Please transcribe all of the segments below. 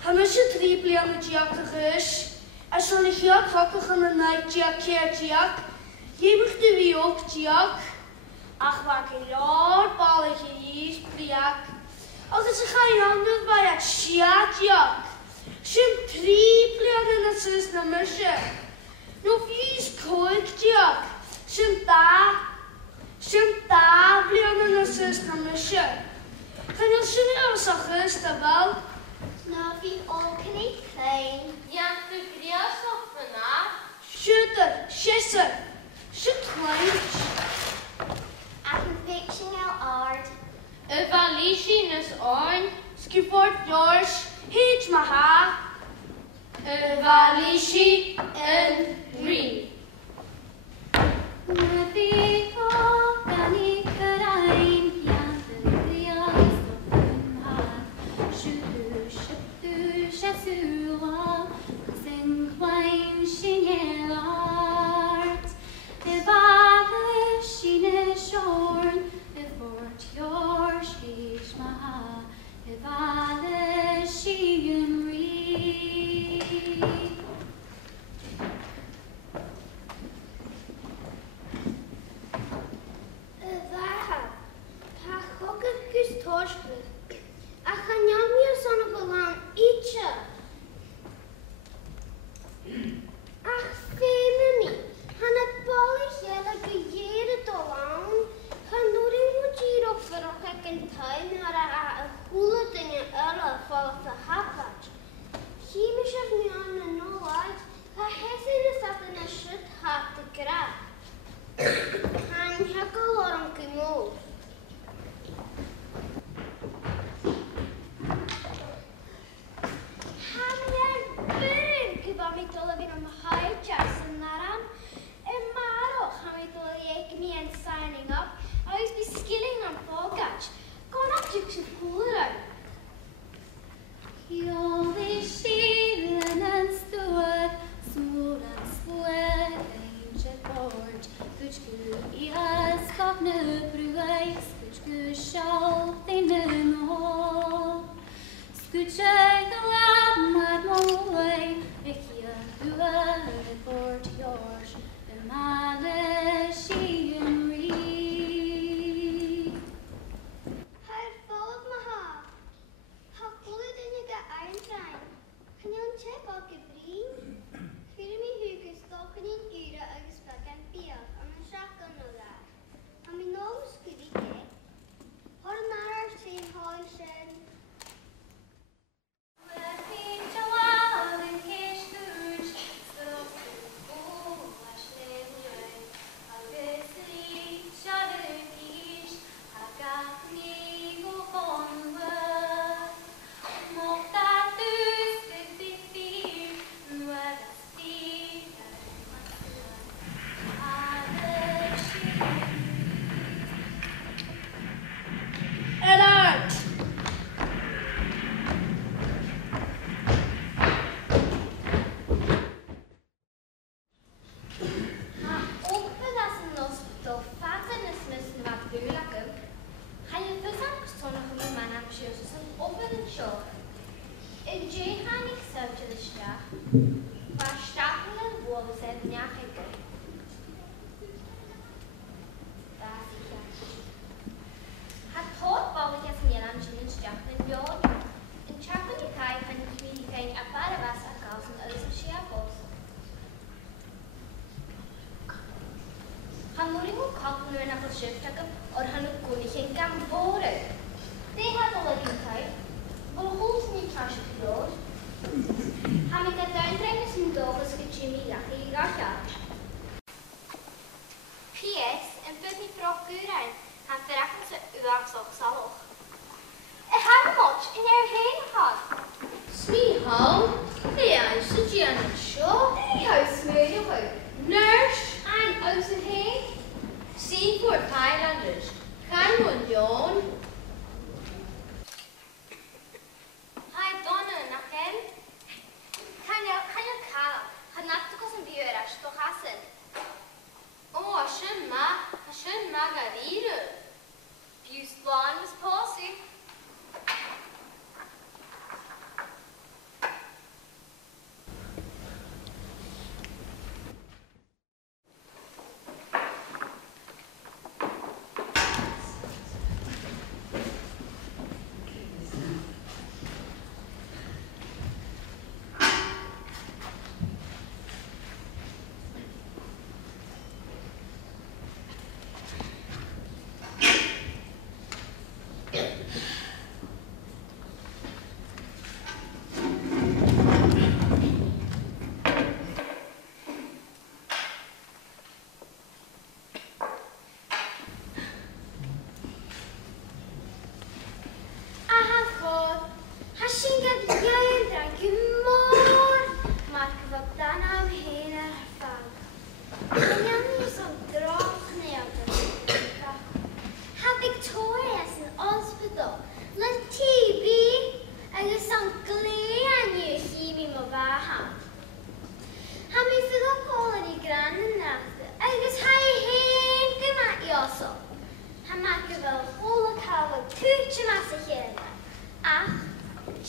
Hamas y 3 blion y diac y chys, a son I chiad focach yn y naid diac ceir diac, Iemych dy fi ook diac, ach maak I lor balig I bliac, agus y chain anwydd bai at chiad diac, Sim 3 blion yn y sys na mysio. No fies coig diac, Sim da blion yn y sys na mysio. Chynnyl sy'n ei orsachus da fel? Na fi ook yn ei klein. Ia'n ffigrios o fyna. Siwder, sisser, sy'n klein. Ac yn fixing ard. Y valisi nes oen. Skifort George, heet ma ha. Y valisi yn ri. Na fi ook gan I cyrain. Ia'n ffigrios o fyna. Siwder, sisser, sy'n klein sy'n ard. Y valisi nes oen. Y fort George, heet ma ha. Y valisi yn ri.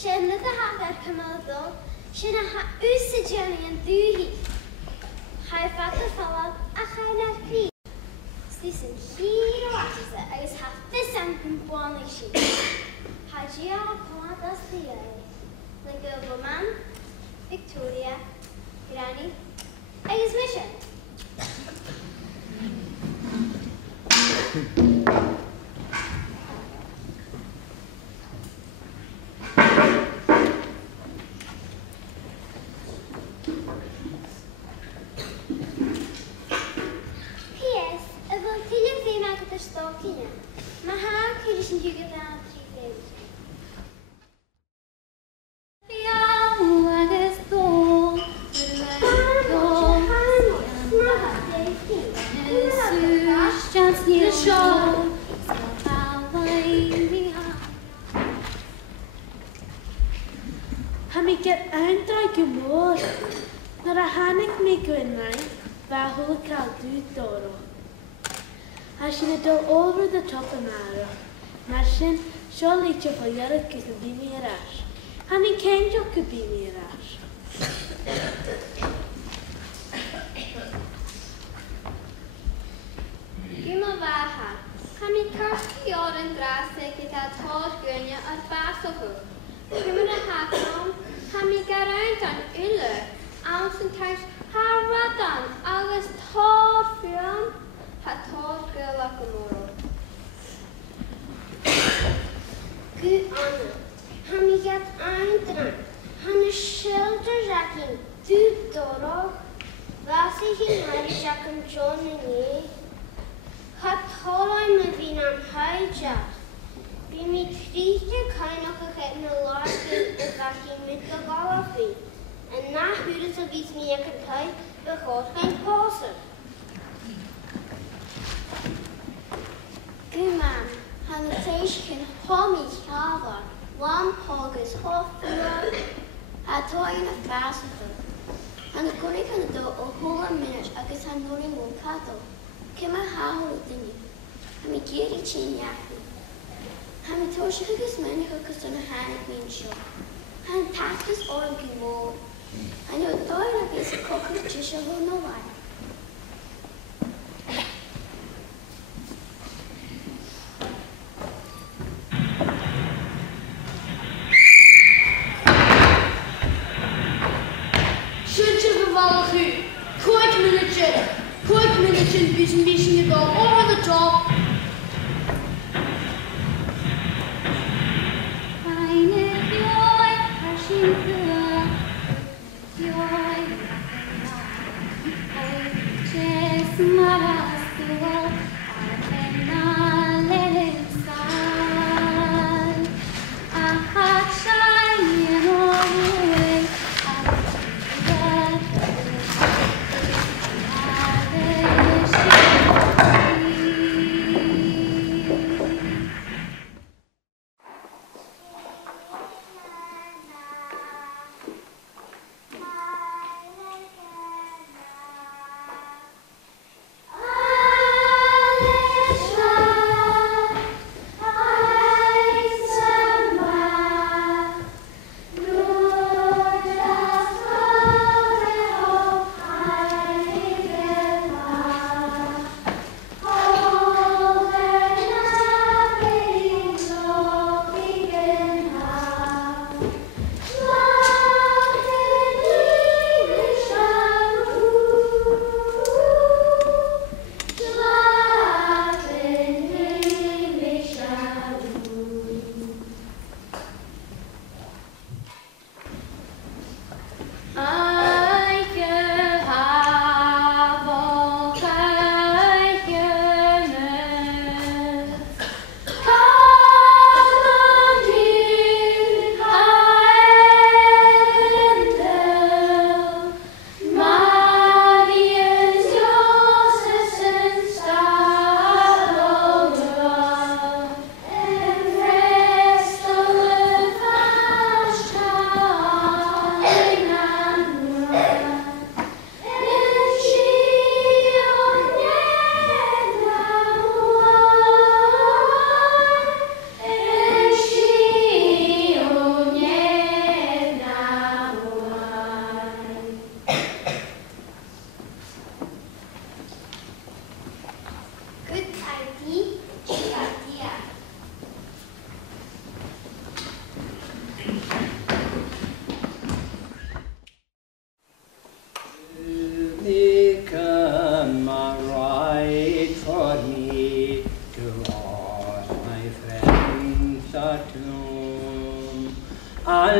Sin le a haver cymaldol, sin a ha úsa Jenny yn ddwyhi. Chai fat y ffalag a chai na'r cri. Stis yn hir o atasa agos ha ffisam yn buon eich si. Ha gia o Aonad Ioma Mheadhain man, Victoria, Granny, agos mission. Aonad Ioma Mheadhain Chomhairle a hannig mi gwynau bheil caldú doro. A sin a dul over the top an ara, mar sin seo leitio bhaiarad gus a bhí mi arás. Hannig céinjo go bhí mi arás. Guma bhaha, chami carci o'r yn drasau gyda tor gwynia ar bas o hw. Guma na hacron, chami garaint an ulle, awn sy'n taith harwadan agus tor fion, ha tor gyl ac ymwro. Gu Anna, chami gad eindran, hanna shilder jakin du doro, vasi hin hari jakan John yn ye. Catholai me fi'n am haidjad. Fi mi tríte cainach a chet na láirgin a bhaci mit go galafi. A na húras a vís mi ag an tai be chod gain pósa. Gumam, han a teis cyn homi chadar, lam hogus hoffur, a toin a fasafur. Han a gwnig han a do o hula minach agus han norin mwyn cadw. Cymau hawl dynnu, a mi gyr I ti'n iachu. A mi tosich agos mewn hwcus yn y hannig mi'n sio. Han tacus o'r gymor. A ni o doir agos y cocwch tisio hwn o lai. Siwntio fyfalach yw, coed minutyn bys yn bys yn ydol over the top.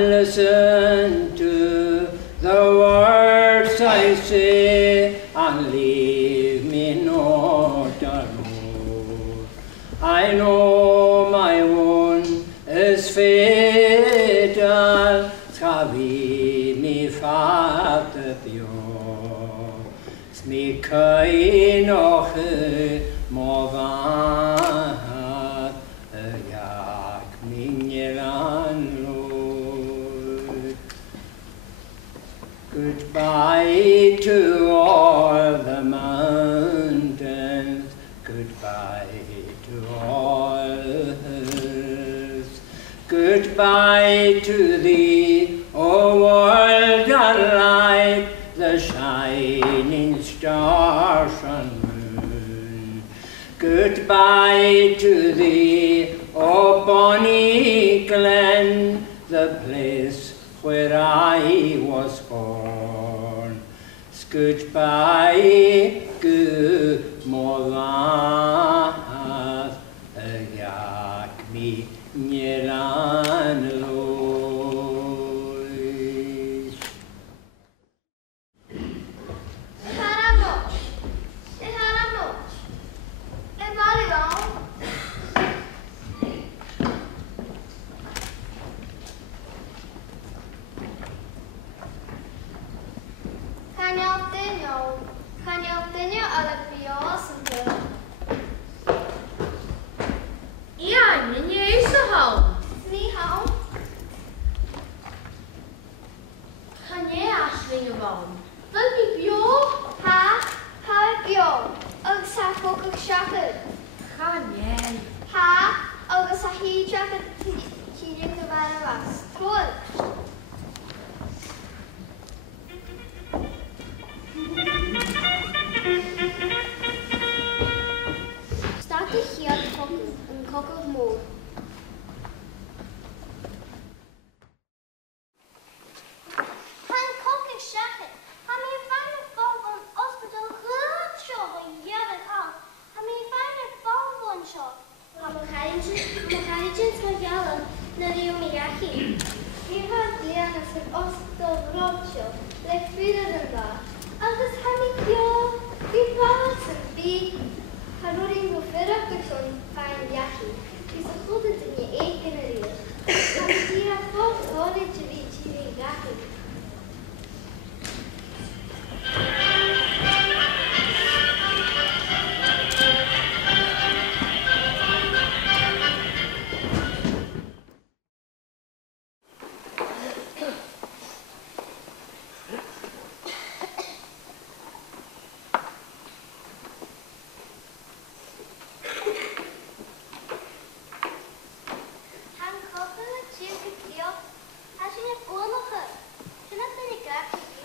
listen to the words I say and leave me not alone. I know my wound is fatal, scavi mi fatte pio. Smi kai noch movad, jak mi Ealan Lord. Goodbye to all the mountains, goodbye to all hills, goodbye to thee, O world alight, the shining stars and moon. Goodbye to thee, O bonny glen, the place where I was born. Goodbye, good movad, jak mi Ealan Lord. Iain, yn ieis o hawn. Ni hawn. Can ie asling o fawn? Fel mi bio? Ha bio. Ag sa chogaidh siacad. Can ie. Ha agus sa hi siacad tíiríocha bhealach. Sgoil. Stad y chiad yn Chogadh Mhòr. Han chogaidh siacad. Ha mi fan y ffordd o'n ospedal rhaid sio o iarad hal. Ha mi fan y ffordd o'n sio. Ha mi chaidh go Ealan na rhyw mi gachu. Mi had Ealan sy'n ospedal rhaid sio, le ffyrdd yn dda. Agus ha mi dio, fi fath yn fi. Ha rwy'n go ffyrdd yn fain iachu. Fi sy'n chwyd yn ni eich yn yr i'r. Ha mi dio ffordd o'r eich fi ti'n gachu. Han chogaidh y tír gydio. Ha sy'n ei bwlwch yr. Sy'n ei dyn i gachu fi.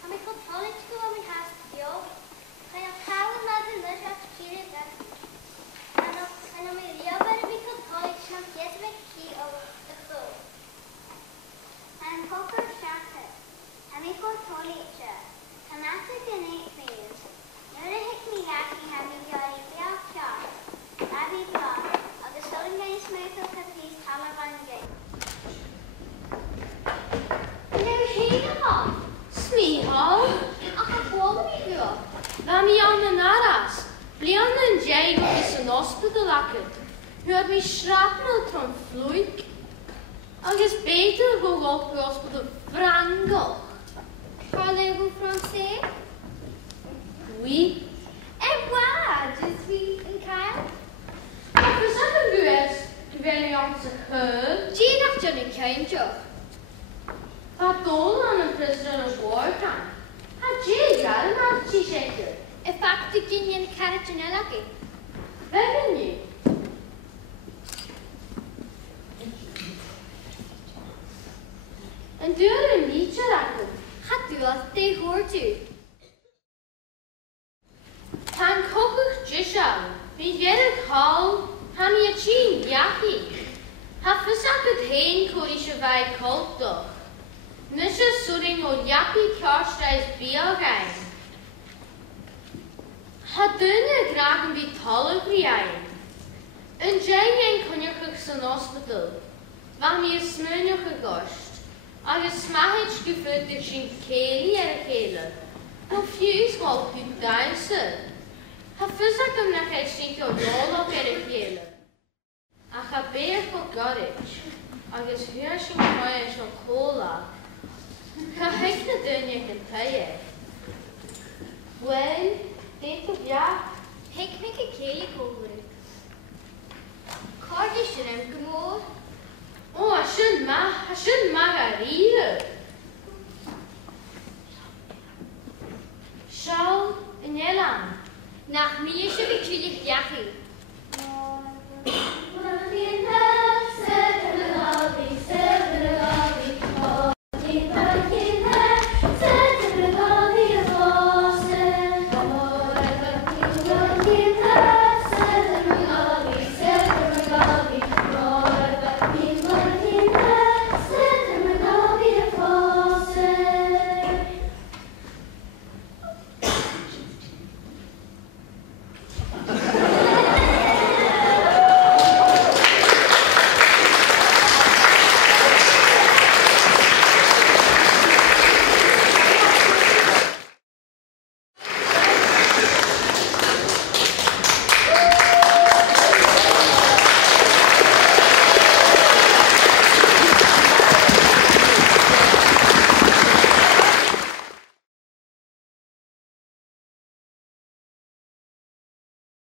Ha mi chod tonig go am ei has dio. Ha i'w cael yn adyn lyr at tír gach. Ano mi riobar mi chod tonig sy'n get fe ci o y chw. Han chogaidh siacad. Ha mi chod tonig siya. Han atag yn eich mewn. Nyr y hic mi gachu ha mi diori biaw ciar. Labi bra. Agus so'n gael smwyd o cyfris Taliban gay. Neu hyn o hon. Smi hawn. Ach a bwol mi gyo. Fa mi an yn aras. Blian yn jay go gys yn ospedal acad. Hwyd mi shrapnel tron fflwyg. Agus beidl go golp o ospedal frangol. Parlez vous français? Oui. Et moi, je suis een kael. Ac fys ac yn gwyd, gyfeili ond sy'n hyb. Deònach dyn yn cainjoch. Fa dol an yn president o Gwartan. A jay ar yn ar t-sreath. E fact y gyn yn caret yn elagu. Fe fyny. Yn dŵr yn nitio'r acad. Hadwad de hwrdw. Pan chogaidh disal, mi dhéanamh hall, ha mi a tín gachi. Ha fysach a dhéin cwri se bhaid coltoch. Nys a súring o gachi carstrais bíogain. Ha dynna graag yn byd tolag riain. Yn jain ein cwniachach sy'n ospedal. Fa mi a smynioch a gost. agus smaid go fuidir sin céalaí ar a chéile. No fiús gáil chu Deiseil. Tá fiosach go na chéid sin go lálach ar a chéile. A cha béir go garid, agus thuair sin gomáid an chlàradh. Cha heic na Deònach an taobh. Bheil, déit go bheach. Hic me go céala cóhúra. Cáirde sin go mór. Ó, a sin mag a ríre. Seall in Ealan. Nach míle se go clúideach deachaí.